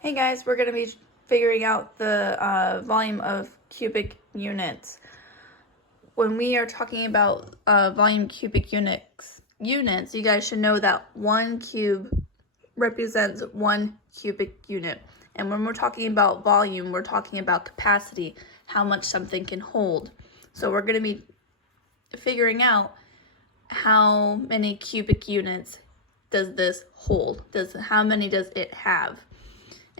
Hey guys, we're going to be figuring out the volume of cubic units. When we are talking about volume cubic units, you guys should know that 1 cube represents 1 cubic unit. And when we're talking about volume, we're talking about capacity, how much something can hold. So we're going to be figuring out how many cubic units does this hold? How many does it have?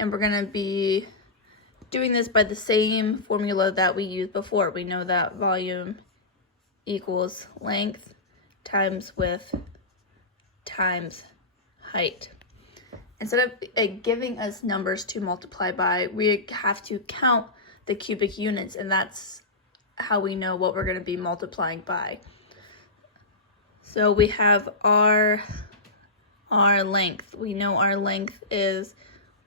And we're going to be doing this by the same formula that we used before. We know that volume equals length times width times height. Instead of giving us numbers to multiply by, we have to count the cubic units, and that's how we know what we're going to be multiplying by. So we have our length. We know our length is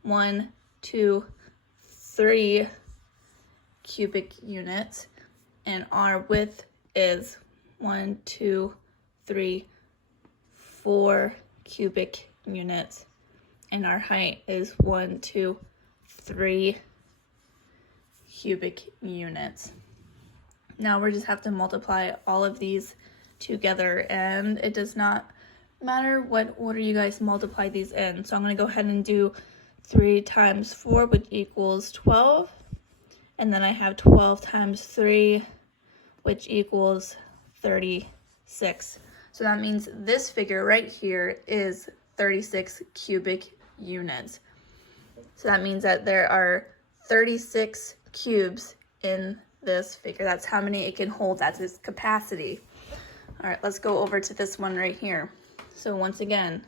1, 2, 3 cubic units, and our width is 1, 2, 3, 4 cubic units, and our height is 1, 2, 3 cubic units. Now we just have to multiply all of these together, and it does not matter what order you guys multiply these in. So I'm going to go ahead and do 3 times 4, which equals 12. And then I have 12 times 3, which equals 36. So that means this figure right here is 36 cubic units. So that means that there are 36 cubes in this figure. That's how many it can hold. That's its capacity. All right, let's go over to this one right here. So once again,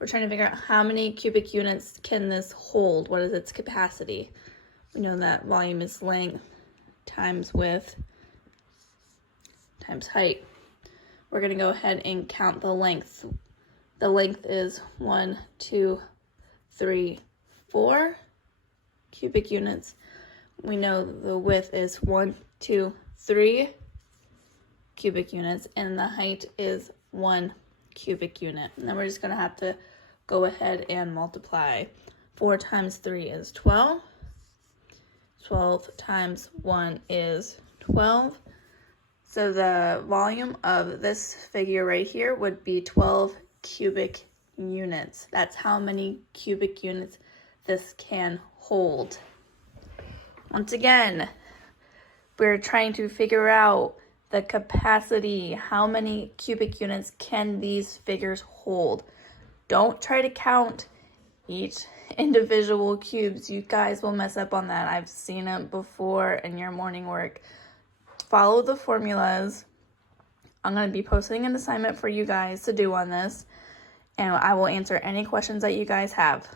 we're trying to figure out how many cubic units can this hold? What is its capacity? We know that volume is length times width times height. We're going to go ahead and count the length. The length is 1, 2, 3, 4 cubic units. We know the width is 1, 2, 3 cubic units, and the height is 1 cubic unit. And then we're just going to have to go ahead and multiply. 4 times 3 is 12. 12 times 1 is 12. So the volume of this figure right here would be 12 cubic units. That's how many cubic units this can hold. Once again, we're trying to figure out the capacity. How many cubic units can these figures hold? Don't try to count each individual cubes. You guys will mess up on that. I've seen it before in your morning work. Follow the formulas. I'm going to be posting an assignment for you guys to do on this, and I will answer any questions that you guys have.